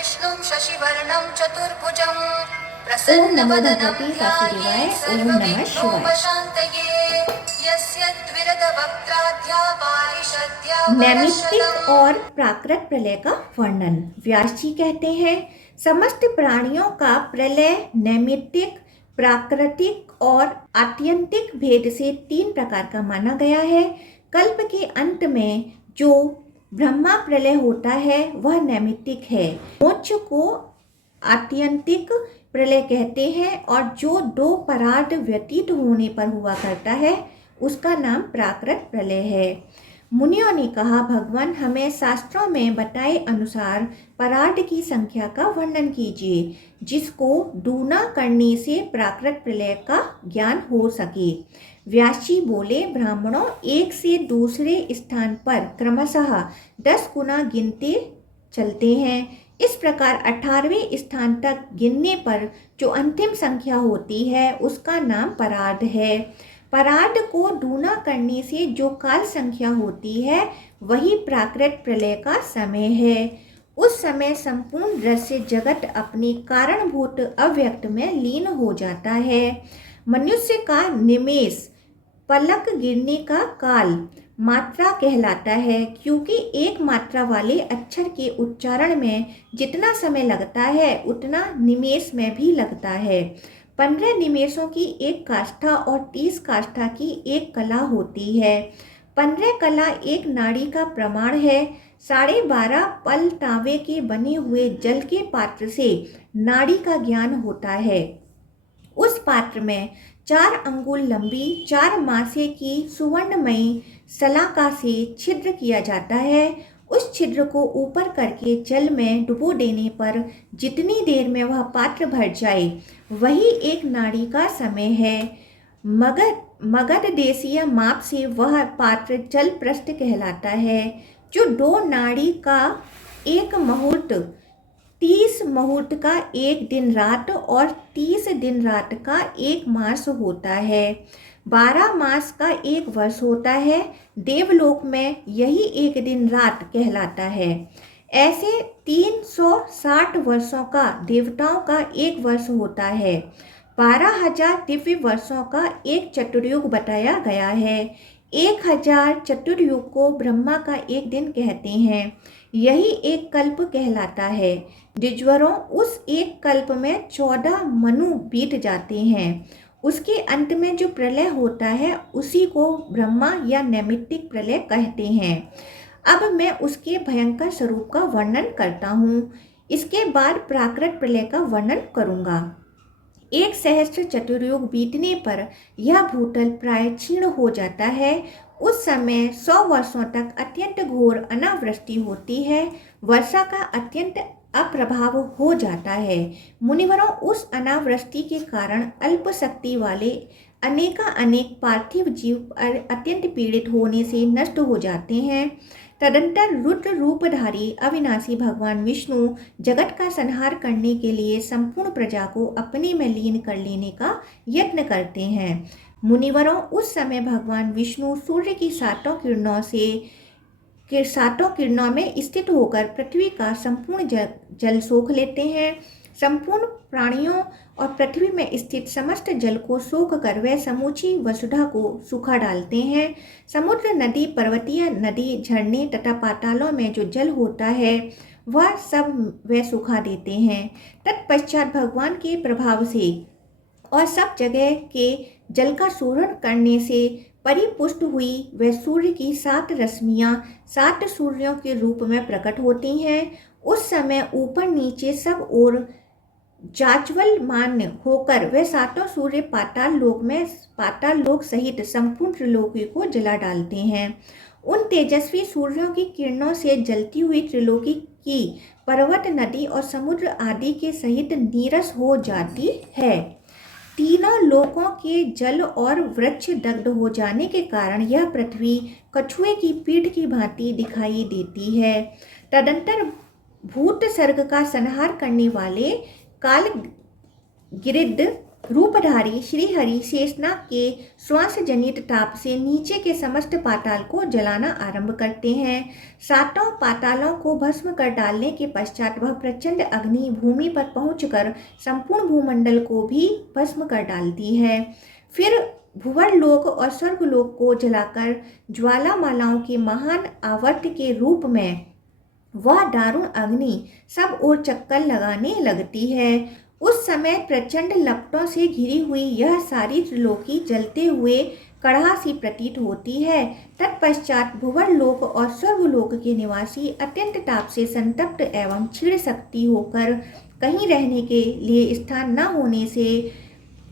विष्णुं शशिवर्णं चतुर्भुजं ओम नमो प्रसन्नवदनं भगवते वासुदेवाय। ध्यायेत् ओम नमः शिवाय। सर्वविघ्नोपशान्तये यस्य द्विरदवक्त्राद्या पारिषद्या नैमित्तिक परशतम्। और प्राकृत प्रलय का वर्णन। व्यास जी कहते हैं, समस्त प्राणियों का प्रलय नैमित्तिक, प्राकृतिक और आत्यंतिक भेद से 3 प्रकार का माना गया है। कल्प के अंत में जो ब्रह्मा प्रलय होता है वह नैमित्तिक है। मोक्ष को आत्यंतिक प्रलय कहते हैं और जो 2 परार्ध व्यतीत होने पर हुआ करता है उसका नाम प्राकृत प्रलय है। मुनियों ने कहा, भगवान हमें शास्त्रों में बताए अनुसार परार्ध की संख्या का वर्णन कीजिए, जिसको दूना करने से प्राकृत प्रलय का ज्ञान हो सके। व्यास जी बोले, ब्राह्मणों, एक से दूसरे स्थान पर क्रमशः 10 गुना गिनते चलते हैं। इस प्रकार 18वें स्थान तक गिनने पर जो अंतिम संख्या होती है उसका नाम परार्ध है। परार्ध को दूना करने से जो काल संख्या होती है वही प्राकृत प्रलय का समय है। उस समय संपूर्ण दृश्य जगत अपने कारणभूत अव्यक्त में लीन हो जाता है। मनुष्य का निमेष, पलक गिरने का काल मात्रा कहलाता है, क्योंकि एक मात्रा वाले अक्षर के उच्चारण में जितना समय लगता है उतना निमेष में भी लगता है। 15 निमेषों की एक काष्ठा और 30 काष्ठा की एक कला होती है। 15 कला एक नाड़ी का प्रमाण है। 12.5 पल तांबे के बने हुए जल के पात्र से नाड़ी का ज्ञान होता है। उस पात्र में 4 अंगुल लंबी 4 मासे की सुवर्णमयी सलाका से छिद्र किया जाता है। उस छिद्र को ऊपर करके जल में डुबो देने पर जितनी देर में वह पात्र भर जाए वही एक नाड़ी का समय है। मगध देशीय माप से वह पात्र जल पृष्ठ कहलाता है। जो 2 नाड़ी का एक मुहूर्त, 30 मुहूर्त का एक दिन रात और 30 दिन रात का एक मास होता है। 12 मास का एक वर्ष होता है। देवलोक में यही एक दिन रात कहलाता है। ऐसे 360 वर्षों का देवताओं का एक वर्ष होता है। 12,000 दिव्य वर्षों का एक चतुर्युग बताया गया है। 1,000 चतुर्युग को ब्रह्मा का एक दिन कहते हैं। यही एक कल्प कहलाता है। द्विजवरों, उस एक कल्प में 14 मनु बीत जाते हैं। उसके अंत में जो प्रलय होता है उसी को ब्रह्मा या नैमित्तिक प्रलय कहते हैं। अब मैं उसके भयंकर स्वरूप का वर्णन करता हूँ। इसके बाद प्राकृत प्रलय का वर्णन करूँगा। 1 सहस्त्र चतुर्युग बीतने पर यह भूतल प्राय क्षीण हो जाता है। उस समय 100 वर्षों तक अत्यंत घोर अनावृष्टि होती है। वर्षा का अत्यंत अप्रभाव हो जाता है। मुनिवरों, उस अनावृष्टि के कारण अल्प शक्ति वाले अनेक पार्थिव जीव अत्यंत पीड़ित होने से नष्ट हो जाते हैं। तदंतर रुद्र रूपधारी अविनाशी भगवान विष्णु जगत का संहार करने के लिए संपूर्ण प्रजा को अपने में लीन कर लेने का यत्न करते हैं। मुनिवरों, उस समय भगवान विष्णु सूर्य की 7 किरणों में स्थित होकर पृथ्वी का संपूर्ण जल सोख लेते हैं। संपूर्ण प्राणियों और पृथ्वी में स्थित समस्त जल को सोख कर वे समूची वसुधा को सूखा डालते हैं। समुद्र, नदी, पर्वतीय नदी, झरने तथा पातालों में जो जल होता है वह सब वे सूखा देते हैं। तत्पश्चात भगवान के प्रभाव से और सब जगह के जल का शोधन करने से परिपुष्ट हुई वह सूर्य की 7 रश्मियां 7 सूर्यों के रूप में प्रकट होती हैं। उस समय ऊपर नीचे सब ओर जाज्वल्यमान होकर वे 7 सूर्य पाताल लोक सहित संपूर्ण त्रिलोकी को जला डालते हैं। उन तेजस्वी सूर्यों की किरणों से जलती हुई त्रिलोकी की पर्वत, नदी और समुद्र आदि के सहित नीरस हो जाती है। तीनों लोकों के जल और वृक्ष दग्ध हो जाने के कारण यह पृथ्वी कछुए की पीठ की भांति दिखाई देती है। तदंतर भूत सर्ग का संहार करने वाले काल गिरिड रूपधारी श्रीहरि शेषनाग के श्वास जनित ताप से नीचे के समस्त पाताल को जलाना आरंभ करते हैं। सातों पातालों को भस्म कर डालने के पश्चात वह प्रचंड अग्नि भूमि पर पहुंचकर संपूर्ण भूमंडल को भी भस्म कर डालती है। फिर भुवरलोक और स्वर्गलोक को जलाकर ज्वालामालाओं के महान आवर्त के रूप में वह दारुण अग्नि सब ओर चक्कर लगाने लगती है। उस समय प्रचंड लपटों से घिरी हुई यह सारी त्रिलोकी जलते हुए कड़हा सी प्रतीत होती है। तत्पश्चात भुवरलोक और स्वर्गलोक के निवासी अत्यंत ताप से संतप्त एवं क्षीण शक्ति होकर कहीं रहने के लिए स्थान न होने से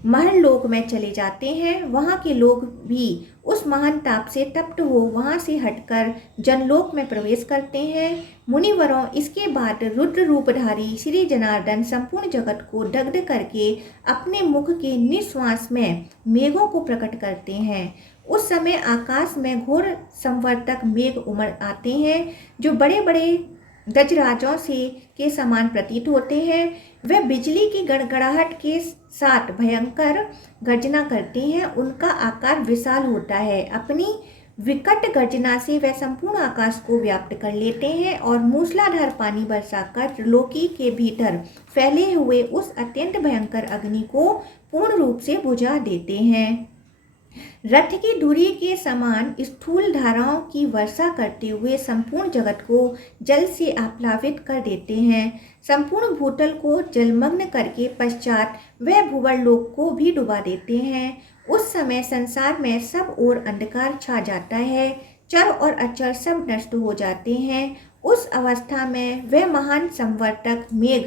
महरलोक में चले जाते हैं। वहाँ के लोग भी उस महान ताप से तप्त हो वहाँ से हटकर जनलोक में प्रवेश करते हैं। मुनिवरों, इसके बाद रुद्र रूपधारी श्री जनार्दन संपूर्ण जगत को दग्ध करके अपने मुख के निश्वास में मेघों को प्रकट करते हैं। उस समय आकाश में घोर संवर्तक मेघ उमड़ आते हैं जो बड़े बड़े गजराजों से के समान प्रतीत होते हैं। वे बिजली की गड़गड़ाहट के साथ भयंकर गर्जना करते हैं। उनका आकार विशाल होता है। अपनी विकट गर्जना से वे संपूर्ण आकाश को व्याप्त कर लेते हैं और मूसलाधार पानी बरसाकर त्रिलोकी के भीतर फैले हुए उस अत्यंत भयंकर अग्नि को पूर्ण रूप से बुझा देते हैं। रथ की धुरी के समान स्थूल धाराओं की वर्षा करते हुए संपूर्ण जगत को जल से आप्लावित कर देते हैं। संपूर्ण भूतल को जलमग्न करके पश्चात वह भुवरलोक को भी डुबा देते हैं। उस समय संसार में सब ओर अंधकार छा जाता है। चर और अचर सब नष्ट हो जाते हैं। उस अवस्था में वह महान संवर्तक मेघ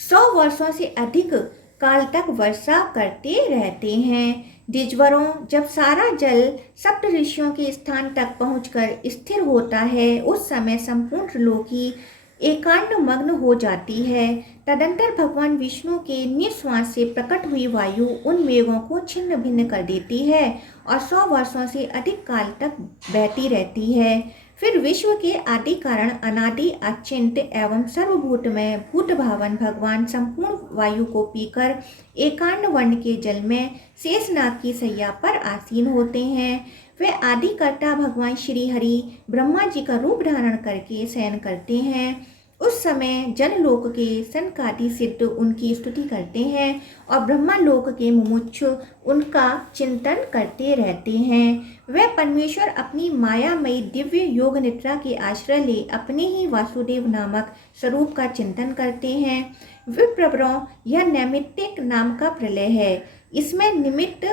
100 वर्षों से अधिक काल तक वर्षा करते रहते हैं। द्विजवरों, जब सारा जल सप्त ऋषियों के स्थान तक पहुंचकर स्थिर होता है उस समय संपूर्ण त्रिलोकी एकांत मग्न हो जाती है। तदंतर भगवान विष्णु के निश्वास से प्रकट हुई वायु उन मेघों को छिन्न भिन्न कर देती है और 100 वर्षों से अधिक काल तक बहती रहती है। फिर विश्व के आदि कारण अनादि अचिंत एवं सर्वभूत में भूत भावन भगवान संपूर्ण वायु को पीकर एकांड वर्ण के जल में शेषनाग की सैया पर आसीन होते हैं। वे आदिकर्ता भगवान श्री हरि ब्रह्मा जी का रूप धारण करके शयन करते हैं। उस समय जनलोक के सनकादि सिद्ध उनकी स्तुति करते हैं और ब्रह्मालोक के मुमुक्षु उनका चिंतन करते रहते हैं। वे परमेश्वर अपनी मायामयी दिव्य योग निद्रा के आश्रय ले अपने ही वासुदेव नामक स्वरूप का चिंतन करते हैं। विप्रवरों, यह नैमित्तिक नाम का प्रलय है। इसमें निमित्त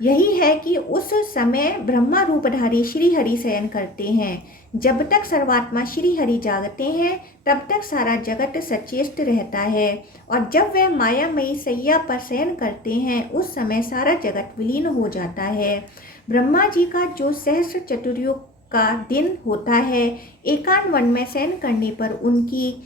यही है कि उस समय ब्रह्मा रूपधारी श्री हरि शयन करते हैं। जब तक सर्वात्मा श्री हरि जागते हैं तब तक सारा जगत सचेष्ट रहता है और जब वे मायामयी सैया पर शयन करते हैं उस समय सारा जगत विलीन हो जाता है। ब्रह्मा जी का जो सहस्र चतुर्युग का दिन होता है, एकांत वन में शयन करने पर उनकी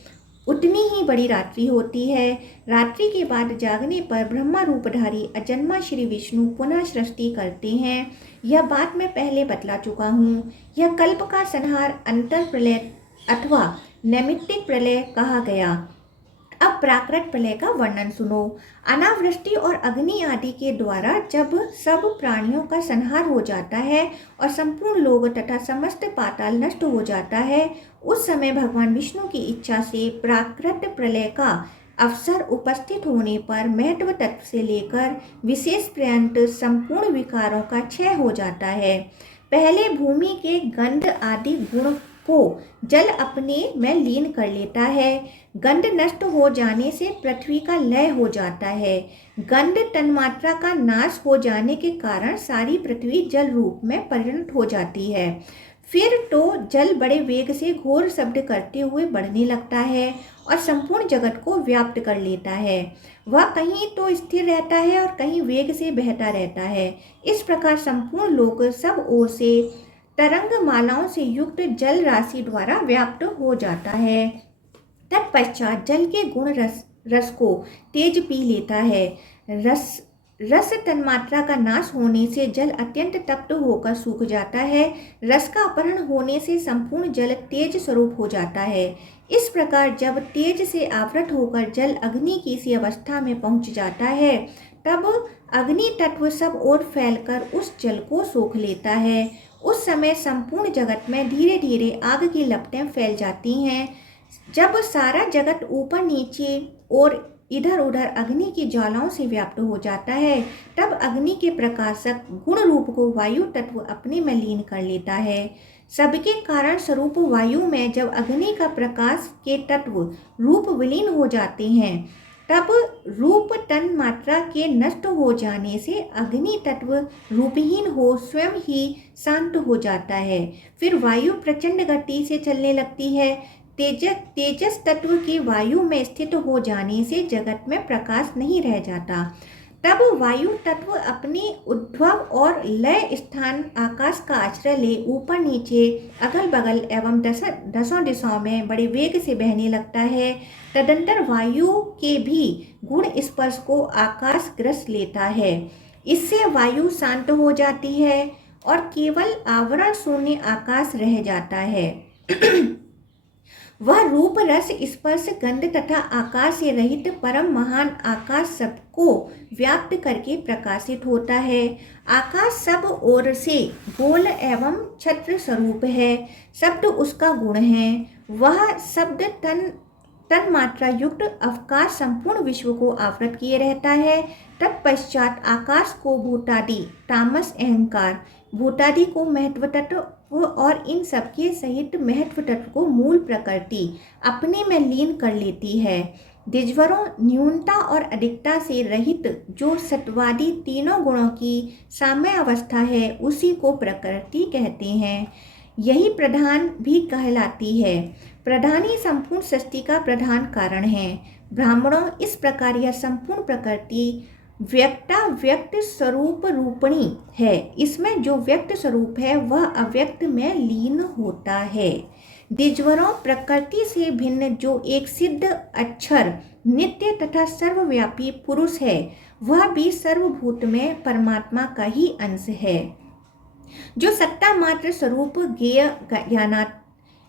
उतनी ही बड़ी रात्रि होती है। रात्रि के बाद जागने पर ब्रह्मा रूपधारी अजन्मा श्री विष्णु पुनः सृष्टि करते हैं। यह बात मैं पहले बतला चुका हूँ। यह कल्प का संहार अंतर प्रलय अथवा नैमित्तिक प्रलय कहा गया। अब प्राकृत प्रलय का वर्णन सुनो। अनावृष्टि और अग्नि आदि के द्वारा जब सब प्राणियों का संहार हो जाता है और संपूर्ण लोक तथा समस्त पाताल नष्ट हो जाता है, उस समय भगवान विष्णु की इच्छा से प्राकृत प्रलय का अवसर उपस्थित होने पर महत्व तत्व से लेकर विशेष पर्यंत संपूर्ण विकारों का क्षय हो जाता है। पहले भूमि के गंध आदि गुण को जल अपने में लीन कर लेता है। गंध नष्ट हो जाने से पृथ्वी का लय हो जाता है। गंध तन्मात्रा का नाश हो जाने के कारण सारी पृथ्वी जल रूप में परिणत हो जाती है। फिर तो जल बड़े वेग से घोर शब्द करते हुए बढ़ने लगता है और संपूर्ण जगत को व्याप्त कर लेता है। वह कहीं तो स्थिर रहता है और कहीं वेग से बहता रहता है। इस प्रकार संपूर्ण लोक सब ओर से तरंग मालाओं से युक्त जल राशि द्वारा व्याप्त हो जाता है। तत्पश्चात जल के गुण रस को तेज पी लेता है। रस तन्मात्रा का नाश होने से जल अत्यंत तप्त होकर सूख जाता है। रस का अपहरण होने से संपूर्ण जल तेज स्वरूप हो जाता है। इस प्रकार जब तेज से आवृत होकर जल अग्नि की सी अवस्था में पहुंच जाता है, तब अग्नि तत्व सब ओर फैलकर उस जल को सोख लेता है। उस समय संपूर्ण जगत में धीरे धीरे आग की लपटें फैल जाती हैं। जब सारा जगत ऊपर नीचे और इधर उधर अग्नि की ज्वालाओं से व्याप्त हो जाता है, तब अग्नि के प्रकाशक गुण रूप को वायु तत्व अपने में लीन कर लेता है। सबके कारण स्वरूप वायु में जब अग्नि का प्रकाश के तत्व रूप विलीन हो जाते हैं, तब रूप तन मात्रा के नष्ट हो जाने से अग्नि तत्व रूपहीन हो स्वयं ही शांत हो जाता है। फिर वायु प्रचंड गति से चलने लगती है। तेजस तत्व की वायु में स्थित हो जाने से जगत में प्रकाश नहीं रह जाता। तब वायु तत्व अपने उद्भव और लय स्थान आकाश का आश्रय ले ऊपर नीचे अगल बगल एवं दसों दिशाओं में बड़े वेग से बहने लगता है। तदंतर वायु के भी गुण स्पर्श को आकाश ग्रस लेता है। इससे वायु शांत हो जाती है और केवल आवरण शून्य आकाश रह जाता है। वह रूप रस स्पर्श गंध तथा आकाश से रहित परम महान आकाश सबको व्याप्त करके प्रकाशित होता है। आकाश सब ओर से गोल एवं छत्र स्वरूप है। शब्द उसका गुण है। वह शब्द तन मात्रा युक्त अवकाश संपूर्ण विश्व को आवृत किए रहता है। तत्पश्चात आकाश को भूतादि तामस अहंकार, भूतादि को महत्व तत्व और इन सबके सहित महत्व तत्व को मूल प्रकृति अपने में लीन कर लेती है। द्विजवरों न्यूनता और अधिकता से रहित जो सत्वादि तीनों गुणों की साम्य अवस्था है, उसी को प्रकृति कहते हैं। यही प्रधान भी कहलाती है। प्रधान ही संपूर्ण सृष्टि का प्रधान कारण है। ब्राह्मणों, इस प्रकार यह संपूर्ण प्रकृति व्यक्त स्वरूप रूपणी है। इसमें जो व्यक्त स्वरूप है वह अव्यक्त में लीन होता है। द्विजवरों, प्रकृति से भिन्न जो एक सिद्ध अक्षर नित्य तथा सर्वव्यापी पुरुष है, वह भी सर्वभूत में परमात्मा का ही अंश है, जो सत्ता मात्र स्वरूप ज्ञेय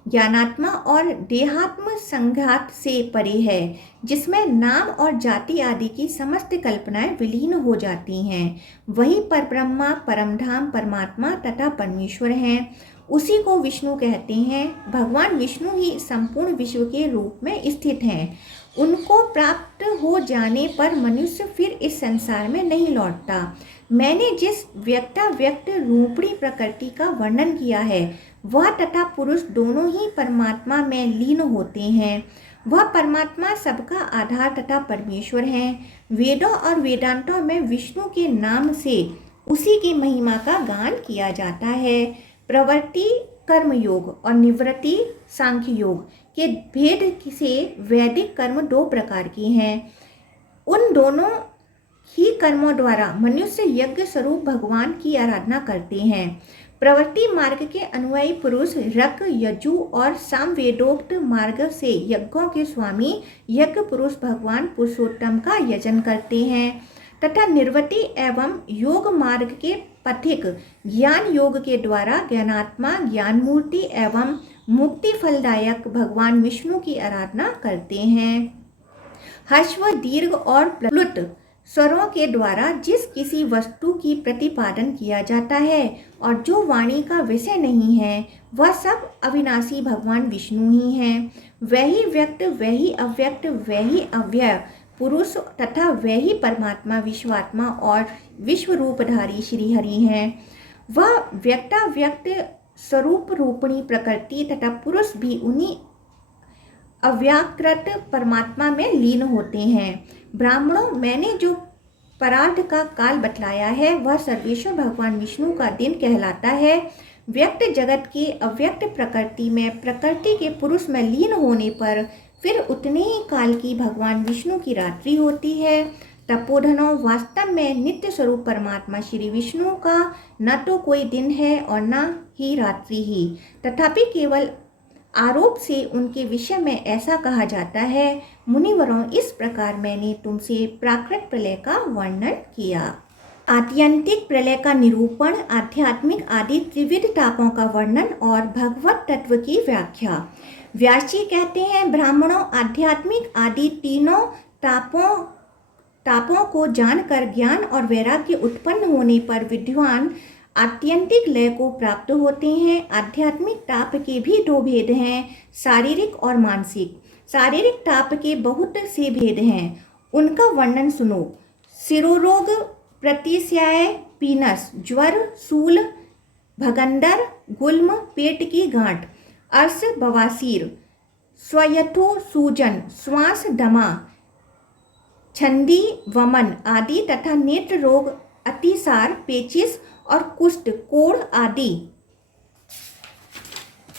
ज्ञानात्मा और देहात्म संघात से परे है, जिसमें नाम और जाति आदि की समस्त कल्पनाएं विलीन हो जाती हैं। वही परब्रह्मा, परमधाम, परमात्मा तथा परमेश्वर हैं। उसी को विष्णु कहते हैं। भगवान विष्णु ही संपूर्ण विश्व के रूप में स्थित हैं। उनको प्राप्त हो जाने पर मनुष्य फिर इस संसार में नहीं लौटता। मैंने जिस व्यक्त रूपणी प्रकृति का वर्णन किया है, वह तथा पुरुष दोनों ही परमात्मा में लीन होते हैं। वह परमात्मा सबका आधार तथा परमेश्वर हैं। वेदों और वेदांतों में विष्णु के नाम से उसी की महिमा का गान किया जाता है। प्रवृत्ति कर्म योग और निवृत्ति सांख्य योग के भेद से वैदिक कर्म दो प्रकार के हैं। उन दोनों ही कर्मों द्वारा मनुष्य यज्ञ स्वरूप भगवान की आराधना करते हैं। प्रवृत्ति मार्ग के अनुयायी पुरुष रक, यजु और साम वेदोक्त मार्ग से यज्ञों के स्वामी यज्ञ पुरुष भगवान पुरुषोत्तम का यजन करते हैं, तथा निवृत्ति एवं योग मार्ग के पथिक ज्ञान योग के द्वारा ज्ञानात्मा, ज्ञान मूर्ति एवं मुक्ति फलदायक भगवान विष्णु की आराधना करते हैं। ह्रस्व, दीर्घ और प्लुत स्वरों के द्वारा जिस किसी वस्तु की प्रतिपादन किया जाता है और जो वाणी का विषय नहीं है, वह सब अविनाशी भगवान विष्णु ही हैं। वही व्यक्त, वही अव्यक्त, वही अव्यय पुरुष तथा वही परमात्मा, विश्वात्मा और विश्व रूपधारी श्री हरि हैं। वह व्यक्ताव्यक्त स्वरूप रूपणी प्रकृति तथा पुरुष भी उन्हीं अव्याकृत परमात्मा में लीन होते हैं। ब्राह्मणों, मैंने जो परार्ध का काल बतलाया है, वह सर्वेश्वर भगवान विष्णु का दिन कहलाता है। व्यक्त जगत की अव्यक्त प्रकृति में प्रकृति के पुरुष में लीन होने पर फिर उतने ही काल की भगवान विष्णु की रात्रि होती है। तपोधनों, वास्तव में नित्य स्वरूप परमात्मा श्री विष्णु का न तो कोई दिन है और न ही रात्रि ही, तथापि केवल आरोप से उनके विषय में ऐसा कहा जाता है। मुनिवरों, इस प्रकार मैंने तुमसे प्राकृत प्रलय का वर्णन किया। आत्यंतिक प्रलय का निरूपण, आध्यात्मिक आदि त्रिविध तापों का वर्णन और भगवत तत्व की व्याख्या। व्यास जी कहते हैं, ब्राह्मणों, आध्यात्मिक आदि तीनों तापों को जानकर ज्ञान और वैराग्य उत्पन्न होने पर विद्वान आत्यंतिक लय को प्राप्त होते हैं। आध्यात्मिक ताप के भी दो भेद हैं, शारीरिक और मानसिक। शारीरिक ताप के बहुत से भेद हैं, उनका वर्णन सुनो। शिरोरोग, प्रतिश्याय, पीनस, ज्वर, शूल, भगंदर, गुल्म, पेट की गांठ, अर्श, बवासीर, स्वयथो सूजन, श्वास दमा, छंदी, वमन आदि तथा नेत्र रोग, अतिसार, पेचिश और कुष्ठ, कोढ़ आदि।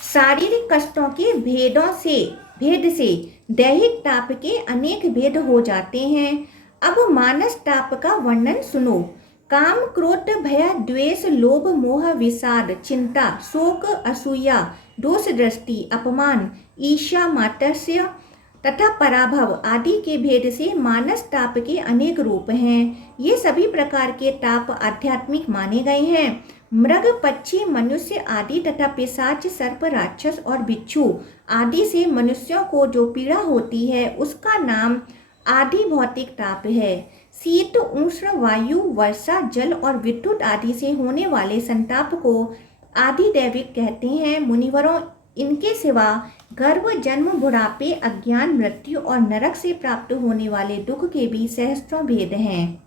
शारीरिक कष्टों के भेद से दैहिक ताप के अनेक भेद हो जाते हैं। अब मानस ताप का वर्णन सुनो। काम, क्रोध, भय, द्वेष, लोभ, मोह, विषाद, चिंता, शोक, असूया, दोष दृष्टि, अपमान, ईर्ष्या, मात्सर्य तथा पराभव आदि के भेद से मानस ताप के अनेक रूप हैं। ये सभी प्रकार के ताप आध्यात्मिक माने गए हैं। मृग, पक्षी, मनुष्य आदि तथा पिशाच, सर्प, राक्षस और बिच्छू आदि से मनुष्यों को जो पीड़ा होती है उसका नाम आदि भौतिक ताप है। शीत, उष्ण, वायु, वर्षा, जल और विद्युत आदि से होने वाले संताप को आदि दैविक कहते हैं। मुनिवरों, इनके सिवा गर्भ, जन्म, बुढ़ापे, अज्ञान, मृत्यु और नरक से प्राप्त होने वाले दुख के भी सहस्त्रों भेद हैं।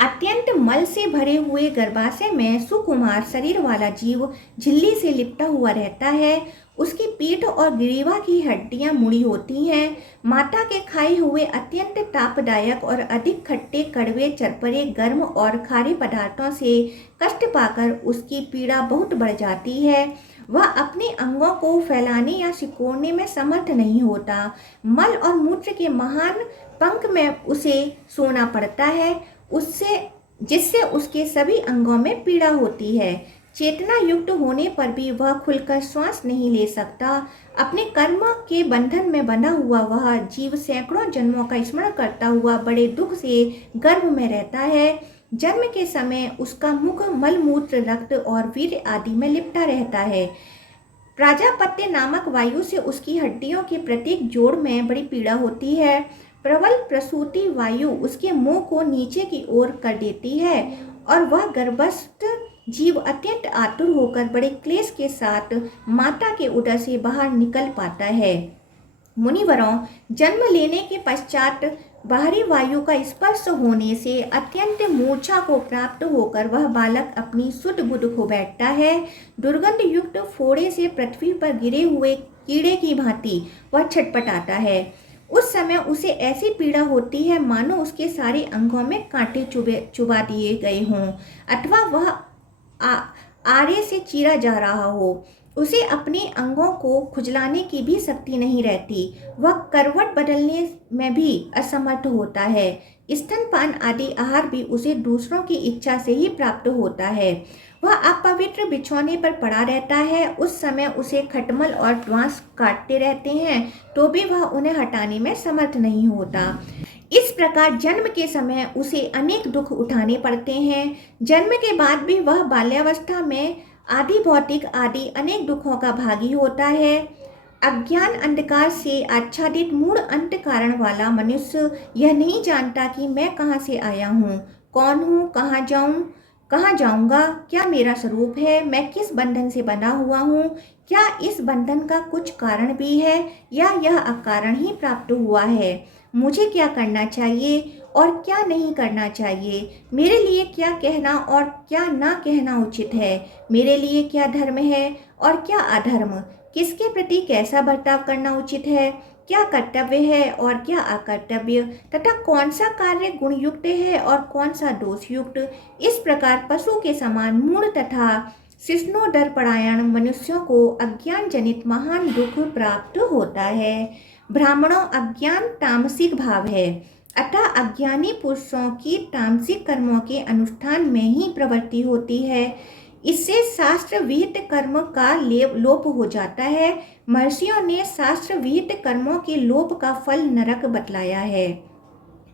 अत्यंत मल से भरे हुए गर्भाशय में सुकुमार शरीर वाला जीव झिल्ली से लिपटा हुआ रहता है। उसकी पीठ और ग्रीवा की हड्डियां मुड़ी होती हैं। माता के खाए हुए अत्यंत तापदायक और अधिक खट्टे, कड़वे, चरपरे, गर्म और खारे पदार्थों से कष्ट पाकर उसकी पीड़ा बहुत बढ़ जाती है। वह अपने अंगों को फैलाने या सिकोड़ने में समर्थ नहीं होता। मल और मूत्र के महान पंख में उसे सोना पड़ता है, जिससे उसके सभी अंगों में पीड़ा होती है। चेतना युक्त होने पर भी वह खुलकर श्वास नहीं ले सकता। अपने कर्म के बंधन में बंधा हुआ वह जीव सैकड़ों जन्मों का स्मरण करता हुआ बड़े दुख से गर्भ में रहता है। जन्म के समय उसका मुख मलमूत्र, रक्त और वीर्य आदि में लिपटा रहता है। प्राजापत्य नामक वायु से उसकी हड्डियों के प्रत्येक जोड़ में बड़ी पीड़ा होती है। प्रबल प्रसूति वायु उसके मुंह को नीचे की ओर कर देती है और वह गर्भस्थ जीव अत्यंत आतुर होकर बड़े क्लेश के साथ माता के उदर से बाहर निकल पाता है। मुनिवरों, जन्म लेने के पश्चात बाहरी वायु का स्पर्श होने से अत्यंत मूर्छा को प्राप्त होकर वह बालक अपनी सुध बुध खो बैठता है। दुर्गंध युक्त फोड़े से पृथ्वी पर गिरे हुए कीड़े की भांति वह छटपटाता है। उस समय उसे ऐसी पीड़ा होती है मानो उसके सारे अंगों में कांटे चुबा दिए गए हों अथवा वह आरे से चीरा जा रहा हो। उसे अपने अंगों को खुजलाने की भी शक्ति नहीं रहती। वह करवट बदलने में भी असमर्थ होता है। स्तनपान आदि आहार भी उसे दूसरों की इच्छा से ही प्राप्त होता है। वह अपवित्र बिछौने पर पड़ा रहता है। उस समय उसे खटमल और ड्वांस काटते रहते हैं तो भी वह उन्हें हटाने में समर्थ नहीं होता। इस प्रकार जन्म के समय उसे अनेक दुख उठाने पड़ते हैं। जन्म के बाद भी वह बाल्यावस्था में आदि भौतिक आदि अनेक दुखों का भागी होता है। अज्ञान अंधकार से आच्छादित मूढ़ अंत कारण वाला मनुष्य यह नहीं जानता कि मैं कहाँ से आया हूँ, कौन हूँ, कहाँ जाऊँगा, क्या मेरा स्वरूप है, मैं किस बंधन से बंधा हुआ हूँ, क्या इस बंधन का कुछ कारण भी है या यह अकारण ही प्राप्त हुआ है, मुझे क्या करना चाहिए और क्या नहीं करना चाहिए, मेरे लिए क्या कहना और क्या ना कहना उचित है, मेरे लिए क्या धर्म है और क्या अधर्म, किसके प्रति कैसा बर्ताव करना उचित है, क्या कर्तव्य है और क्या अकर्तव्य, तथा कौन सा कार्य गुणयुक्त है और कौन सा दोषयुक्त। इस प्रकार पशु के समान मूढ़ तथा शिष्णोदरपरायण मनुष्यों को अज्ञान जनित महान दुख प्राप्त होता है। ब्राह्मणों, अज्ञान तामसिक भाव है, अतः अज्ञानी पुरुषों की तामसिक कर्मों के अनुष्ठान में ही प्रवृत्ति होती है। इससे शास्त्र विहित कर्म का लोप हो जाता है। महर्षियों ने शास्त्र विहित कर्मों के लोप का फल नरक बतलाया है।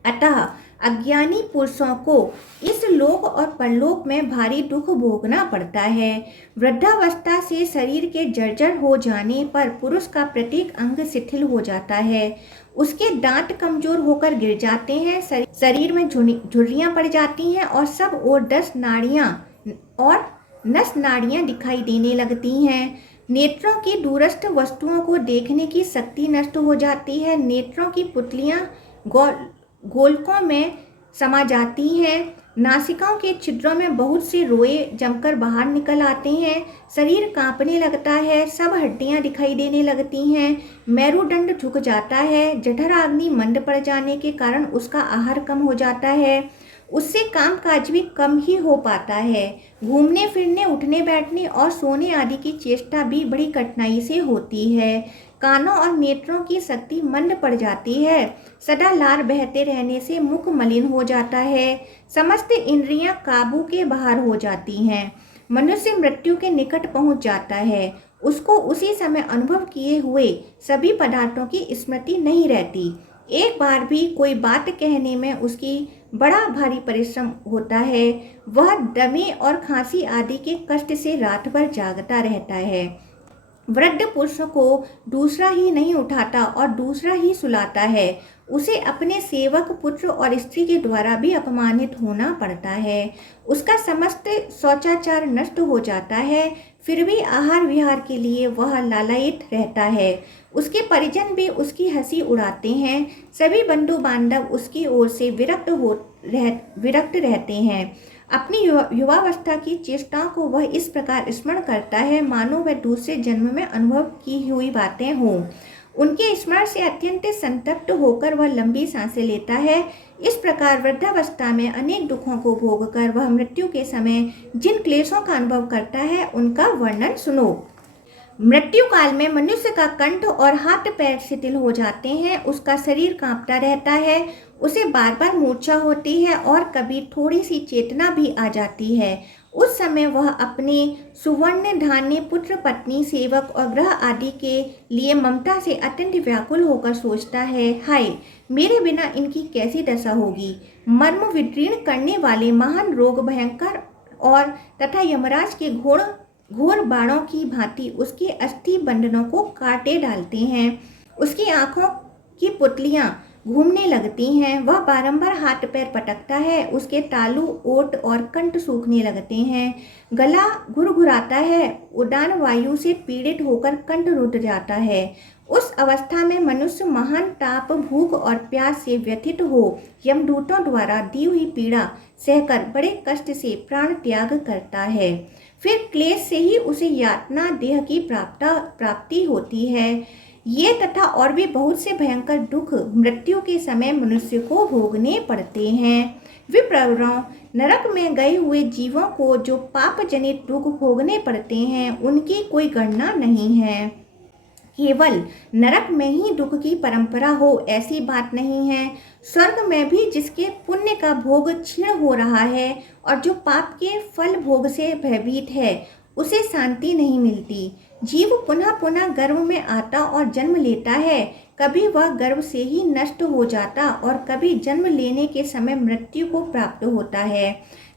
अतः अज्ञानी पुरुषों को इस लोक और परलोक में भारी दुख भोगना पड़ता है। वृद्धावस्था से शरीर के जर्जर हो जाने पर पुरुष का प्रत्येक अंग शिथिल हो जाता है, उसके दांत कमजोर होकर गिर जाते हैं, शरीर में झुर्रियां पड़ जाती हैं और सब ओर नस नाड़ियां दिखाई देने लगती हैं। नेत्रों की दूरस्थ वस्तुओं को देखने की शक्ति नष्ट हो जाती है। नेत्रों की पुतलियां गोलकों में समा जाती हैं। नासिकाओं के छिद्रों में बहुत से रोए जमकर बाहर निकल आते हैं। शरीर कांपने लगता है, सब हड्डियां दिखाई देने लगती हैं। मेरुदंड झुक जाता है। जठराग्नि मंद पड़ जाने के कारण उसका आहार कम हो जाता है, उससे कामकाज भी कम ही हो पाता है। घूमने फिरने, उठने बैठने और सोने आदि की चेष्टा भी बड़ी कठिनाई से होती है। कानों और नेत्रों की शक्ति मंद पड़ जाती है। सदा लार बहते रहने से मुख मलिन हो जाता है। समस्त इंद्रियां काबू के बाहर हो जाती हैं। मनुष्य मृत्यु के निकट पहुंच जाता है। उसको उसी समय अनुभव किए हुए सभी पदार्थों की स्मृति नहीं रहती। एक बार भी कोई बात कहने में उसकी बड़ा भारी परिश्रम होता है। वह दमे और खांसी आदि के कष्ट से रात भर जागता रहता है। वृद्ध पुरुष को दूसरा ही नहीं उठाता और दूसरा ही सुलाता है। उसे अपने सेवक, पुत्र और स्त्री के द्वारा भी अपमानित होना पड़ता है। उसका समस्त शौचाचार नष्ट हो जाता है, फिर भी आहार विहार के लिए वह लालायित रहता है। उसके परिजन भी उसकी हंसी उड़ाते हैं। सभी बंधु बांधव उसकी ओर से विरक्त रहते हैं। अपनी युवावस्था की चेष्टाओं को वह इस प्रकार स्मरण करता है मानो वह दूसरे जन्म में अनुभव की हुई बातें हों। उनके स्मरण से अत्यंत संतप्त होकर वह लंबी सांसें लेता है। इस प्रकार वृद्धावस्था में अनेक दुखों को भोगकर वह मृत्यु के समय जिन क्लेशों का अनुभव करता है उनका वर्णन सुनो। मृत्यु काल में मनुष्य का कंठ और हाथ पैर शिथिल हो जाते हैं। उसका शरीर कांपता रहता है, उसे बार बार मूर्छा होती है और कभी थोड़ी सी चेतना भी आ जाती है। उस समय वह अपने सुवर्ण धान्य, पुत्र, पत्नी, सेवक और ग्रह आदि के लिए ममता से अत्यंत व्याकुल होकर सोचता है, हाय, मेरे बिना इनकी कैसी दशा होगी। मर्म विदीर्ण करने वाले महान रोग भयंकर और तथा यमराज के घोर बाणों की भांति उसके अस्थि बंधनों को काटे डालते हैं। उसकी आंखों की पुतलियां घूमने लगती हैं। वह बारंबार हाथ पैर पटकता है। उसके तालू, ओट और कंठ सूखने लगते हैं। गला घुरघुराता है। उदान वायु से पीड़ित होकर कंठ रुंध जाता है। उस अवस्था में मनुष्य महान ताप, भूख और प्यास से व्यथित हो यमदूतों द्वारा दी हुई पीड़ा सहकर बड़े कष्ट से प्राण त्याग करता है। फिर क्लेश से ही उसे यातना देह की प्राप्ति होती है। ये तथा और भी बहुत से भयंकर दुख मृत्यु के समय मनुष्य को भोगने पड़ते हैं। विप्रवरों, नरक में गए हुए जीवों को जो पाप जनित दुख भोगने पड़ते हैं उनकी कोई गणना नहीं है। केवल नरक में ही दुख की परंपरा हो ऐसी बात नहीं है। स्वर्ग में भी जिसके पुण्य का भोग क्षीण हो रहा है और जो पाप के फल भोग से भयभीत है उसे शांति नहीं मिलती। जीव पुनः पुनः गर्भ में आता और जन्म लेता है। कभी वह गर्भ से ही नष्ट हो जाता और कभी जन्म लेने के समय मृत्यु को प्राप्त होता है।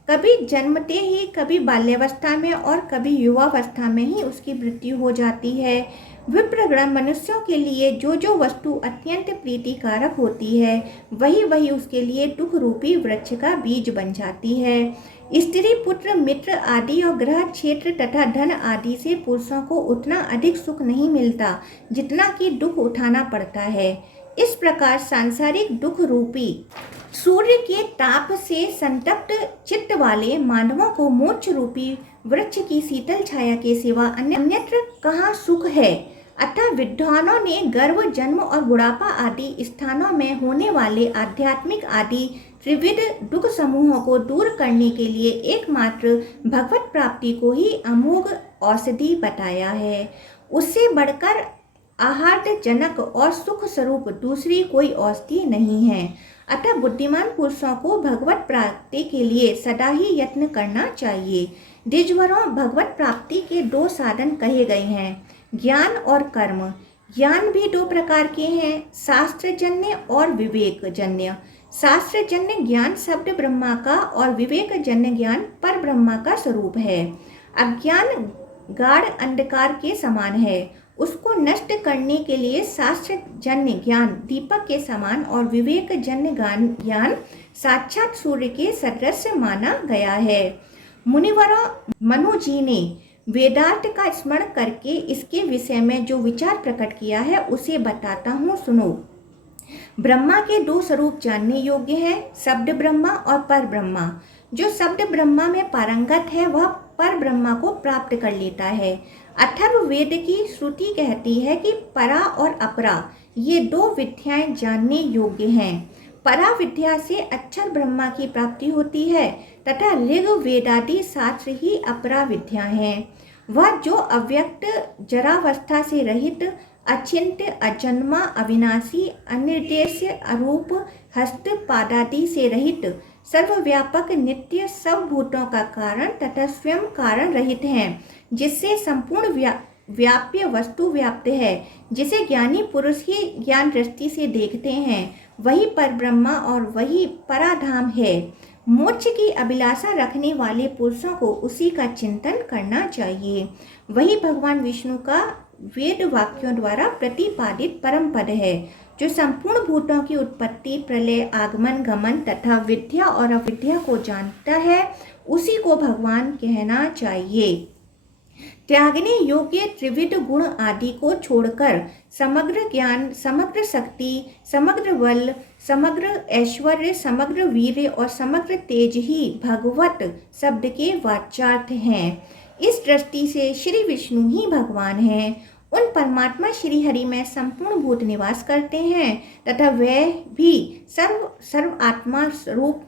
कभी जन्मते ही, कभी बाल्यावस्था में और कभी युवावस्था में ही उसकी मृत्यु हो जाती है। विप्रगण, मनुष्यों के लिए जो जो वस्तु अत्यंत प्रीतिकारक होती है वही वही उसके लिए दुख रूपी वृक्ष का बीज बन जाती है। स्त्री, पुत्र, मित्र आदि और ग्रह, क्षेत्र तथा धन आदि से पुरुषों को उतना अधिक सुख नहीं मिलता जितना कि दुख उठाना पड़ता है। इस प्रकार सांसारिक दुख रूपी सूर्य के ताप से संतप्त चित्त वाले मानवों को मोक्ष रूपी वृक्ष की शीतल छाया के सिवा अन्यत्र कहाँ सुख है। अतः विद्वानों ने गर्भ, जन्म और बुढ़ापा आदि स्थानों में होने वाले आध्यात्मिक आदि त्रिविध दुख समूहों को दूर करने के लिए एकमात्र भगवत प्राप्ति को ही अमोघ औषधि बताया है। उससे बढ़कर आहार्य जनक और सुख स्वरूप दूसरी कोई औषधि नहीं है। अतः बुद्धिमान पुरुषों को भगवत प्राप्ति के लिए सदा ही यत्न करना चाहिए। द्विजवरों, भगवत प्राप्ति के दो साधन कहे गए हैं, ज्ञान और कर्म। ज्ञान भी दो प्रकार के हैं, शास्त्रजन्य और विवेकजन्य। शास्त्रजन्य ज्ञान शब्द ब्रह्मा का और विवेकजन्य ज्ञान पर ब्रह्मा का स्वरूप है। अज्ञान गाढ़ अंधकार के समान है, उसको नष्ट करने के लिए शास्त्रजन्य ज्ञान दीपक के समान और विवेकजन्य ज्ञान साक्षात सूर्य के सदृश माना गया है। मुनिवरों, मनु जी ने वेदार्थ का स्मरण करके इसके विषय में जो विचार प्रकट किया है उसे बताता हूँ, सुनो। ब्रह्मा के दो स्वरूप जानने योग्य हैं, शब्द ब्रह्मा और पर ब्रह्मा। जो शब्द ब्रह्मा में पारंगत है वह पर ब्रह्मा को प्राप्त कर लेता है। अथर्ववेद की श्रुति कहती है कि परा और अपरा ये दो विद्याएं जानने योग्य हैं। परा विद्या से अक्षर ब्रह्मा की प्राप्ति होती है तथा ऋग्वेदादि शास्त्र ही अपरा विद्या हैं। वह जो अव्यक्त जरावस्था से रहित, अचिंत्य, अजन्मा, अविनाशी, अनिर्देश्य, अरूप, हस्त पादादि से रहित, सर्वव्यापक, नित्य, सब भूतों का कारण तथा स्वयं कारण रहित हैं, जिससे संपूर्ण व्याप्य वस्तु व्याप्त है, जिसे ज्ञानी पुरुष ही ज्ञान दृष्टि से देखते हैं, वही परब्रह्मा और वही पराधाम है। मोक्ष की अभिलाषा रखने वाले पुरुषों को उसी का चिंतन करना चाहिए। वही भगवान विष्णु का वेद वाक्यों द्वारा प्रतिपादित परम पद है, जो संपूर्ण भूतों की उत्पत्ति, प्रलय, आगमन, गमन तथा विद्या और अविद्या को जानता है, उसी को भगवान कहना चाहिए। त्यागने योग्य त्रिविध गुण आदि को छोड़कर समग्र ज्ञान, समग्र शक्ति, समग्र बल, समग्र ऐश्वर्य, समग्र वीर्य और समग्र तेज ही भगवत शब्द के वाच्यार्थ हैं। इस दृष्टि से श्री विष्णु ही भगवान हैं। उन परमात्मा श्री हरि में संपूर्ण भूत निवास करते हैं तथा वह भी सर्व आत्मा स्वरूप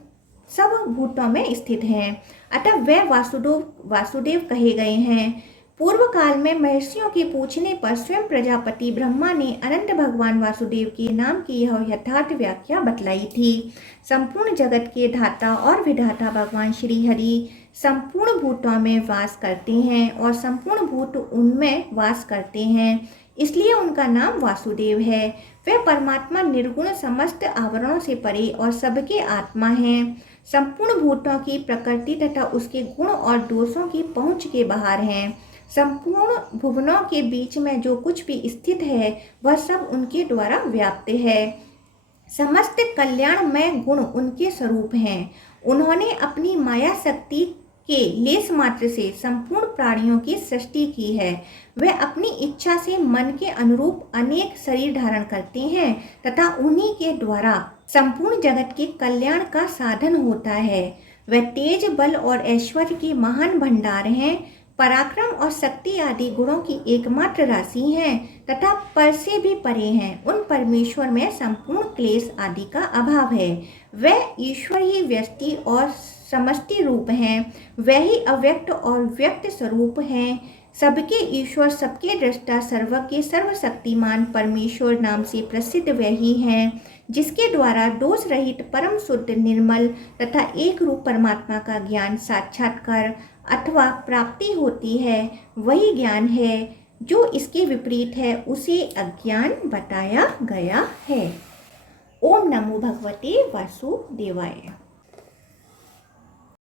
सब भूतों में स्थित हैं। अतः वे वासुदेव कहे गए हैं। पूर्व काल में महर्षियों के पूछने पर स्वयं प्रजापति ब्रह्मा ने अनंत भगवान वासुदेव के नाम की यह यथार्थ व्याख्या बतलाई थी। संपूर्ण जगत के धाता और विधाता भगवान श्री हरि संपूर्ण भूतों में वास करते हैं और संपूर्ण भूत उनमें वास करते हैं, इसलिए उनका नाम वासुदेव है। वे परमात्मा निर्गुण, समस्त आवरणों से परे और सबके आत्मा हैं। संपूर्ण भूतों की प्रकृति तथा उसके गुण और दोषों की पहुंच के बाहर हैं। संपूर्ण भुवनों के बीच में जो कुछ भी स्थित है वह सब उनके द्वारा व्याप्त है। समस्त कल्याणमय गुण उनके स्वरूप हैं। उन्होंने अपनी माया शक्ति के लेस मात्र से संपूर्ण प्राणियों की सृष्टि की है। वे अपनी इच्छा से मन के अनुरूप अनेक शरीर धारण करते हैं तथा उन्हीं के द्वारा संपूर्ण जगत के कल्याण का साधन होता है। वे तेज, बल और ऐश्वर्य के महान भंडार हैं, पराक्रम और शक्ति आदि गुणों की एकमात्र राशि हैं तथा पर से भी परे हैं। उन परमेश्वर में संपूर्ण क्लेश आदि का अभाव है। वह ईश्वर ही व्यष्टि और समष्टि रूप हैं। वह ही अव्यक्त और व्यक्त स्वरूप हैं। सबके ईश्वर, सबके दृष्टा, सर्वज्ञ, सर्वशक्तिमान परमेश्वर नाम से प्रसिद्ध वही हैं, जिसके द्वारा दोष रहित, परम शुद्ध, निर्मल तथा एक रूप परमात्मा का ज्ञान, साक्षात्कार अथवा प्राप्ति होती है। वही ज्ञान है। जो इसके विपरीत है उसे अज्ञान बताया गया है। ओम नमो भगवते वासुदेवाय।